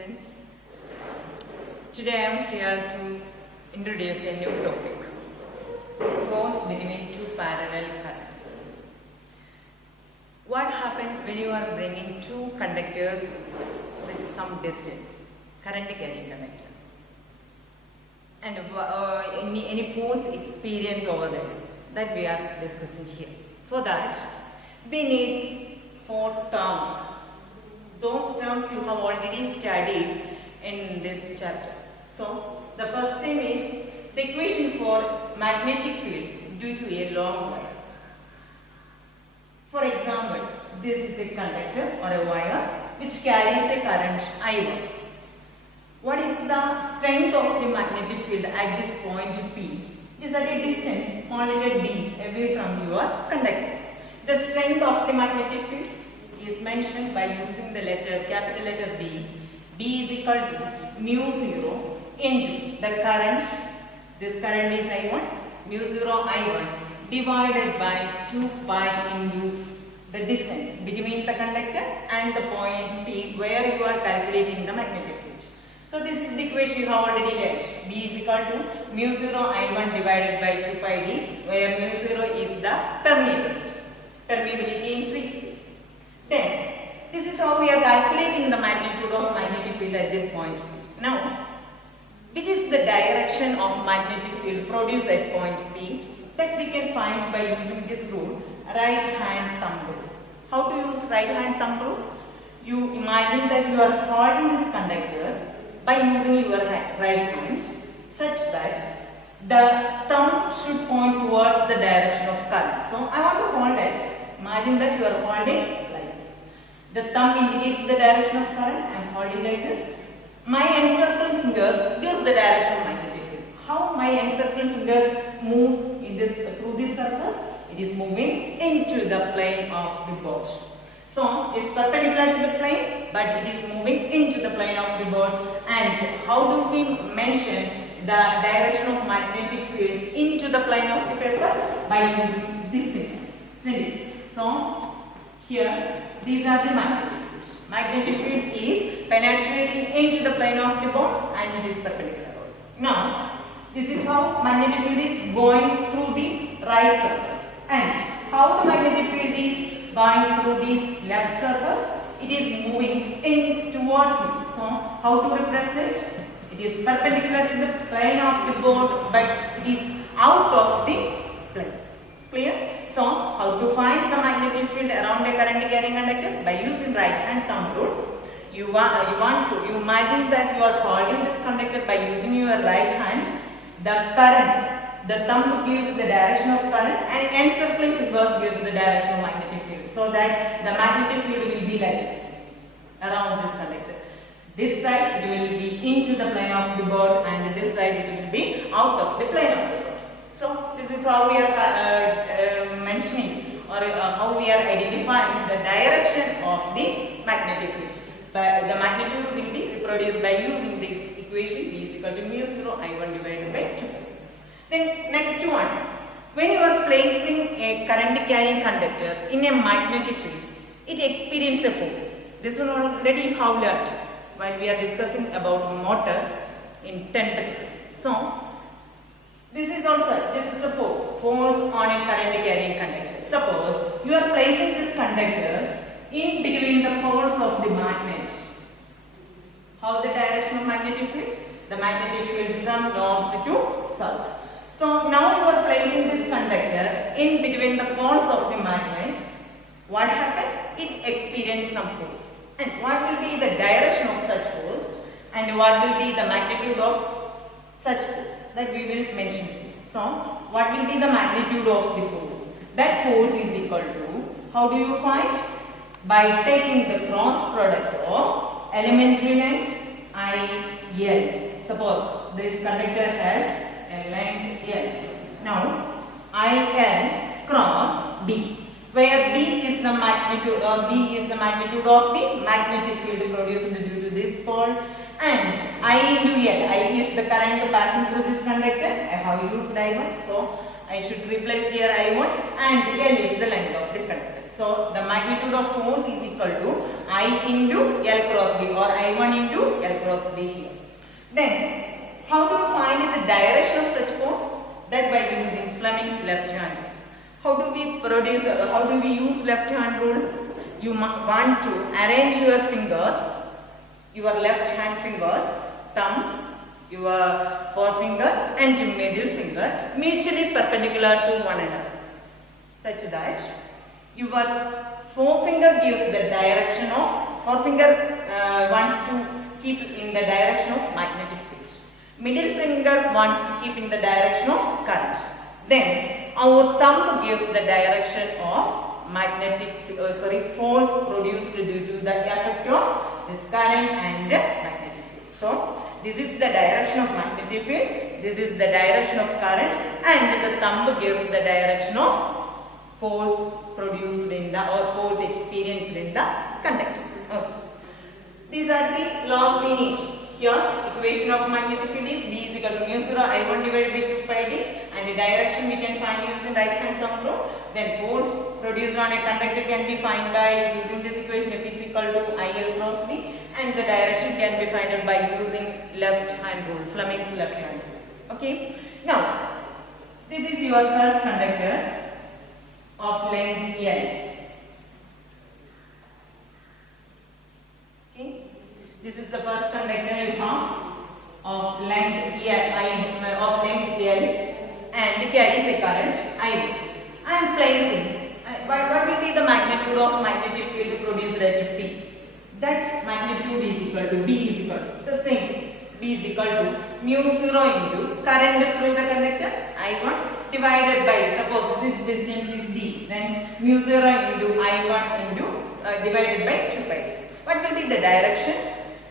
students. Today I am here to introduce a new topic, force between two parallel currents. What happens when you are bringing two conductors with some distance, current carrying conductor, and any force experience over there that we are discussing here. For that, we need 4 terms. Those terms you have already studied in this chapter. So, the first term is the equation for magnetic field due to a long wire. For example, this is a conductor or a wire which carries a current I1. What is the strength of the magnetic field at this point P? It is at a distance, small letter d, away from your conductor. The strength of the magnetic field is mentioned by using the capital letter B. B is equal to mu 0 into the current. This current is I1, mu 0 I1 divided by 2 pi into the distance between the conductor and the point P where you are calculating the magnetic field. So this is the equation you have already learned. B is equal to mu 0 I1 divided by 2 pi d, where mu 0 is the permeability in free space. Then this is how we are calculating the magnitude of magnetic field at this point. Now, which is the direction of magnetic field produced at point P, that we can find by using this rule, right hand thumb rule. How to use right hand thumb rule? You imagine that you are holding this conductor by using your right hand such that the thumb should point towards the direction of current. So I want to hold like this. Imagine that you are holding like this. The thumb indicates the direction of current. I am holding like this. My encircling fingers gives the direction of magnetic field. How my encircling fingers moves through this surface? It is moving into the plane of the board. So it's perpendicular to the plane, but it is moving into the plane of the board. And how do we mention the direction of magnetic field into the plane of the paper? By using this symbol, isn't it? So here these are the magnetic fields. Magnetic field is penetrating into the plane of the board and it is perpendicular also. Now this is how magnetic field is going through the right surface, and how the magnetic field is going through this left surface. It is moving in towards it. So how to represent? It is perpendicular to the plane of the board, but it is out of the plane. Clear? So how to find the magnetic field around a current carrying conductor? By using right hand thumb rule. You imagine that you are holding this conductor by using your right hand. The thumb gives the direction of current and encircling fingers gives the direction of magnetic field, so that the magnetic field will be like this around this conductor. This side it will be into the plane of the board and this side it will be out of the plane of the board. So this is how we are mentioning or how we are identifying the direction of the magnetic field. But the magnitude will be reproduced by using this equation. B is equal to mu 0 I1 divided by 2. Then next one, when you are placing a current carrying conductor in a magnetic field, it experiences a force. This one already you have learnt while we are discussing about motor in 10th class. So this is a force on a current carrying conductor. Suppose you are placing this conductor in between the poles of the magnet. How the direction of magnetic field? The magnetic field from north to south. So now you are placing this conductor in between the poles of the magnet. What happened? It experienced some force. And what will be the direction of such force? And what will be the magnitude of such force? That we will mention. So what will be the magnitude of the force? That force is equal to, how do you find? By taking the cross product of elementary length IL. Suppose this conductor has a length L. Now IL cross B, where B is the magnitude of the magnetic field produced due to this pole, and I into L. I is the current passing through this conductor. I have used I1, so I should replace here I1, and L is the length of the conductor. So the magnitude of force is equal to I into L cross B or I1 into L cross B here. Then how do you find the direction of such force? That by using Fleming's left hand. How do we use left hand rule? You want to arrange your fingers, your left hand fingers, thumb, your forefinger and your middle finger mutually perpendicular to one another, such that your forefinger gives the direction of, forefinger wants to keep in the direction of magnetic field. Middle finger wants to keep in the direction of current. Then our thumb gives the direction of force produced due to the effect of this current and magnetic field. So this is the direction of magnetic field, this is the direction of current, and the thumb gives the direction of force produced in the or force experienced in the conductor. Okay. These are the laws we need. Here equation of magnetic field is B is equal to mu 0 I1 divided by 2 pi d, and the direction we can find using right hand thumb rule. Then force produced on a conductor can be found by using this equation F is equal to IL cross B, and the direction can be found by using left hand rule, Fleming's left hand rule. Okay. Now this is your first conductor of length L. Okay. This is the first conductor you have of length L, and carries a current I. I am placing. What will be the magnitude of magnetic field produced at P? That magnitude is equal to B is equal to the same. B is equal to mu 0 into current through the conductor I1 divided by, suppose this distance is D, then mu 0 into I1 into divided by 2 pi. What will be the direction?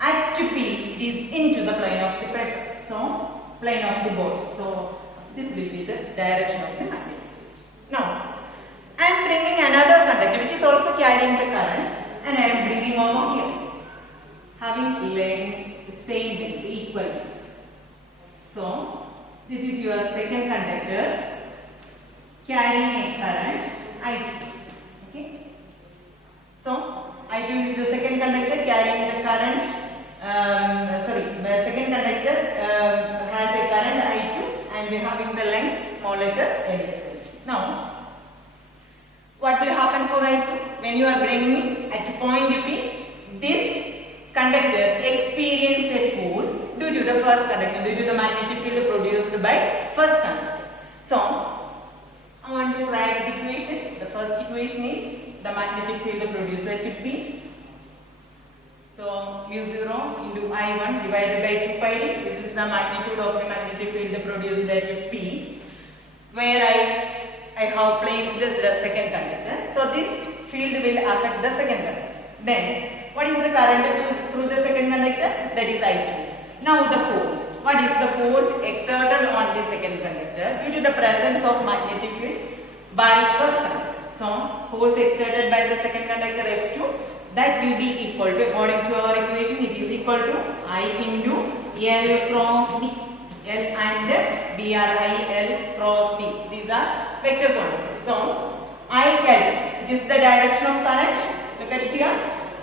At P it is into the plane of the paper, so plane of the board. So this will be the direction of the magnetic field. Now I am bringing another conductor which is also carrying the current, and I am bringing over here, having length same length equally. So this is your second conductor carrying a current I2. Okay. So I2 is the second conductor carrying the current. The second conductor has a current I2 and we are having the length small letter L itself. Now, what will happen for I2? When you are bringing at point P, this conductor experiences a force due to the first conductor, due to the magnetic field produced by first conductor. So, I want to write the equation. The first equation is the magnetic field produced at P. So mu 0 into I1 divided by 2 pi d. This is the magnitude of the magnetic field produced at P, where I have placed the second conductor. So this field will affect the second conductor. Then what is the current through the second conductor? That is I2. Now the force. What is the force exerted on the second conductor due to the presence of magnetic field by first conductor? So force exerted by the second conductor F2, that will be equal to, according to our equation, it is equal to I into L cross B. L and B are IL cross B. These are vector quantities. So IL, which is the direction of current, look at here.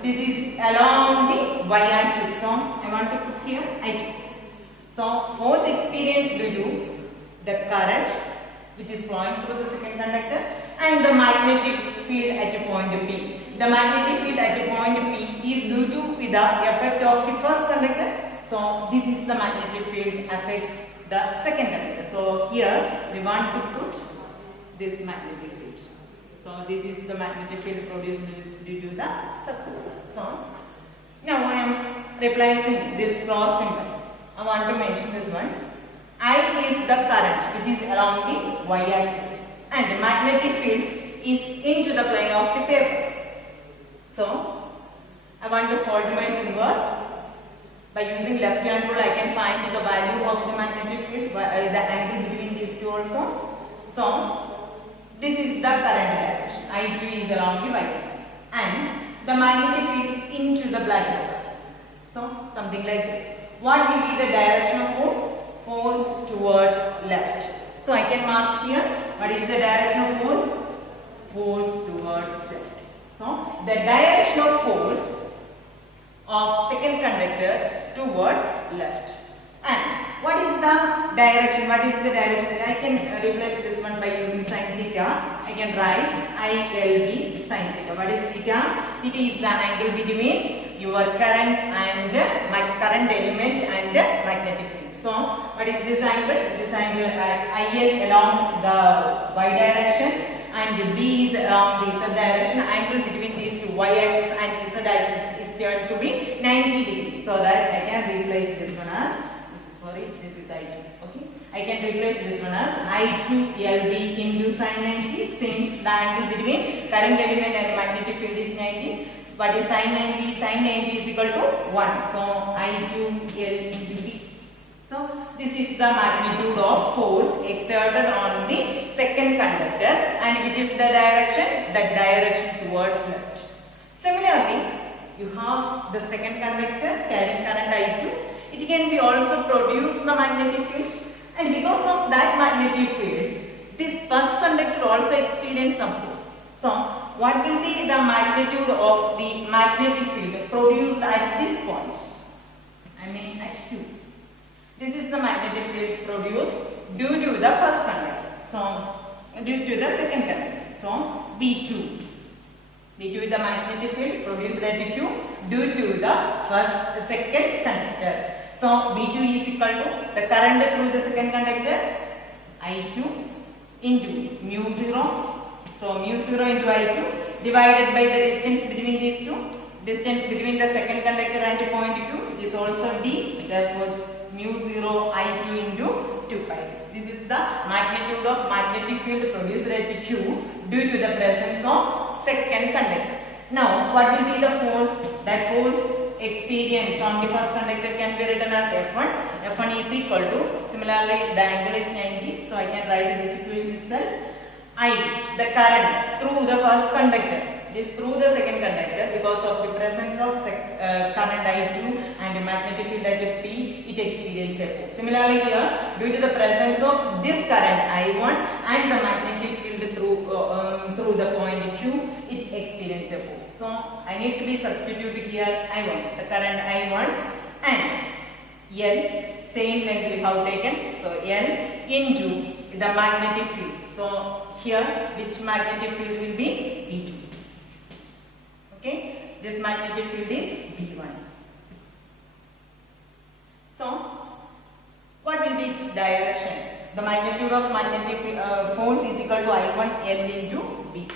This is along the y-axis. So I want to put here I2. So force experienced due to the current which is flowing through the second conductor and the magnetic field at a point P. The magnetic field at a point P is due to the effect of the first conductor. So this is the magnetic field affects the second conductor. So here we want to put this magnetic field. So this is the magnetic field produced due to the first conductor. So now I am replacing this cross symbol. I want to mention this one. I is the current which is along the y-axis and the magnetic field is into the plane of the paper. So I want to hold my fingers. By using left hand rule I can find the value of the magnetic field, the angle between these two also. So this is the current direction. I2 is along the y-axis and the magnetic field into the black paper. So something like this. What will be the direction of force? Force towards left. So I can mark here what is the direction of force? Force towards left. So the direction of force of second conductor towards left. And what is the direction? What is the direction? I can replace this one by using sin theta. I can write ILB sin theta. What is theta? Theta is the angle between your current and current element and magnetic field. So what is this angle? This angle IL along the y direction and B is along the z direction. Angle between these two, y axis and z axis, is turned to be 90 degrees. So that I can replace this one as this is I2. Okay, I can replace this one as I2 LB into sin 90, since the angle between current element and magnetic field is 90. What is sin 90? Sin 90 is equal to 1. So I2 L into B. So this is the magnitude of force exerted on the second conductor, and which is the direction? The direction towards left. Similarly, you have the second conductor carrying current I2. It can be also produce the magnetic field, and because of that magnetic field, this first conductor also experience some force. So what will be the magnitude of the magnetic field produced at this point? I mean at Q. This is the magnetic field produced due to the first conductor. So due to the second conductor. So B2. B2 is the magnetic field produced at Q due to the second conductor. So B2 is equal to the current through the second conductor, I2 into mu 0. So mu 0 into I2 divided by the distance between these two. Distance between the second conductor and point Q is also D. Therefore mu 0 I2 into 2 pi. This is the magnitude of magnetic field produced at Q due to the presence of second conductor. Now what will be the force? That force experience on the first conductor can be written as F1. F1 is equal to, similarly the angle is 90, so I can write in this equation itself. I, the current through the first conductor, it is through the second conductor, because of the presence of current I2 and the magnetic field at P, it experiences a force. Similarly here, due to the presence of this current I1 and the magnetic field through the point Q, it experiences a force. So I need to be substituted here I1, the current I1, and L, same length we have taken. So L into the magnetic field. So here, which magnetic field will be? B2. Okay, this magnetic field is B1. So what will be its direction? The magnitude of magnetic force is equal to I1 L into B2.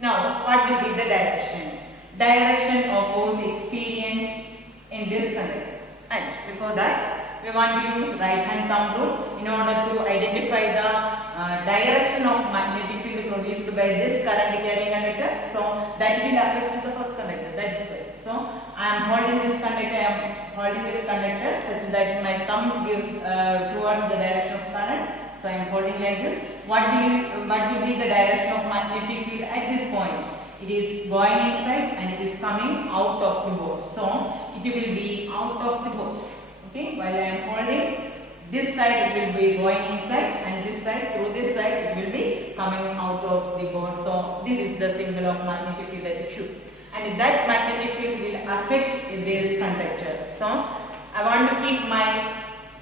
Now what will be the direction? Direction of force experienced in this conductor. And before that, we want to use right hand thumb rule in order to identify the direction of magnetic field produced by this current carrying conductor. So that will affect the first conductor. That is why. So I am holding this conductor, such that my thumb gives towards the direction of current. So I am holding like this. What will be the direction of magnetic field at this point? It is going inside and it is coming out of the board. So it will be out of the board. Okay, while I am holding this side, it will be going inside, and this side, through this side, it will be coming out of the board. So this is the symbol of magnetic field at Q, and that magnetic field will affect this conductor. So I want to keep my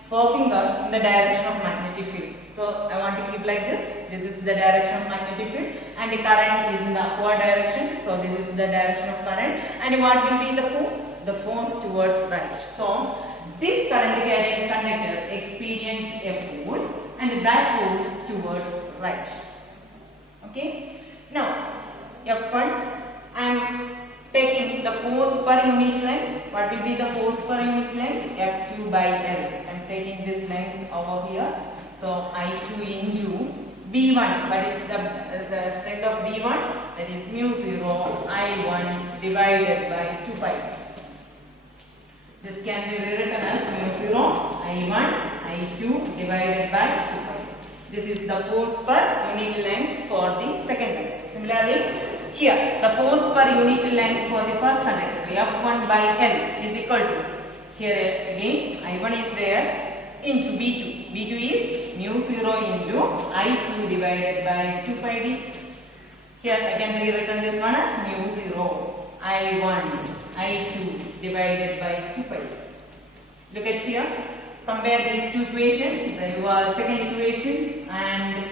forefinger in the direction of magnetic field. So I want to keep like this. This is the direction of magnetic field, and the current is in the upward direction. So this is the direction of current, and what will be the force? The force towards right. So this current carrying conductor experience a force, and that force towards right. Okay. Now F1, I am taking the force per unit length. What will be the force per unit length? F2 by L. I am taking this length over here. So I2 into B1. What is the strength of B1? That is mu 0 I1 divided by 2 pi. This can be rewritten as mu 0 I1 I2 divided by 2 pi. This is the force per unit length for the second conductor. Similarly, here the force per unit length for the first conductor, F1 by L, is equal to, here again I1 is there, into B2. B2 is mu 0 into I2 divided by 2 pi d. Here I can rewrite this one as mu 0 I1 I2 divided by 2 pi. Look at here. Compare these two equations. Your second equation and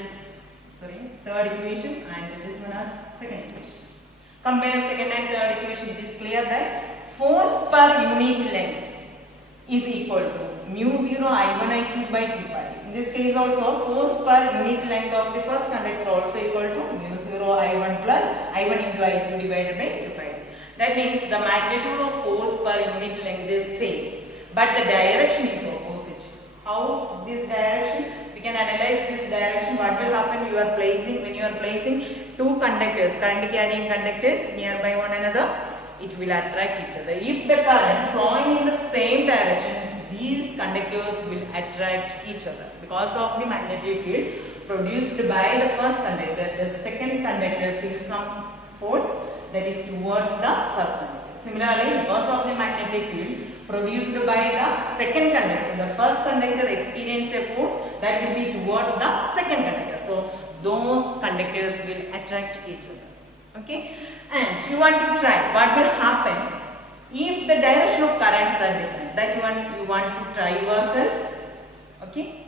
third equation and this one as second equation. Compare second and third equation. It is clear that force per unit length is equal to mu 0 I1 I2 by 2 pi. In this case also force per unit length of the first conductor also equal to mu 0 I1 plus I1 into I2 divided by 2 pi. That means the magnitude of force per unit length is same, but the direction is opposite. How this direction? We can analyze this direction. What will happen? You are placing, when you are placing two conductors, current carrying conductors nearby one another, it will attract each other. If the current flowing in the same direction, these conductors will attract each other. Because of the magnetic field produced by the first conductor, the second conductor feels some force that is towards the first conductor. Similarly, because of the magnetic field produced by the second conductor, the first conductor experiences a force that will be towards the second conductor. So, those conductors will attract each other. Okay, and you want to try what will happen if the direction of currents are different. That you want to try yourself. Okay.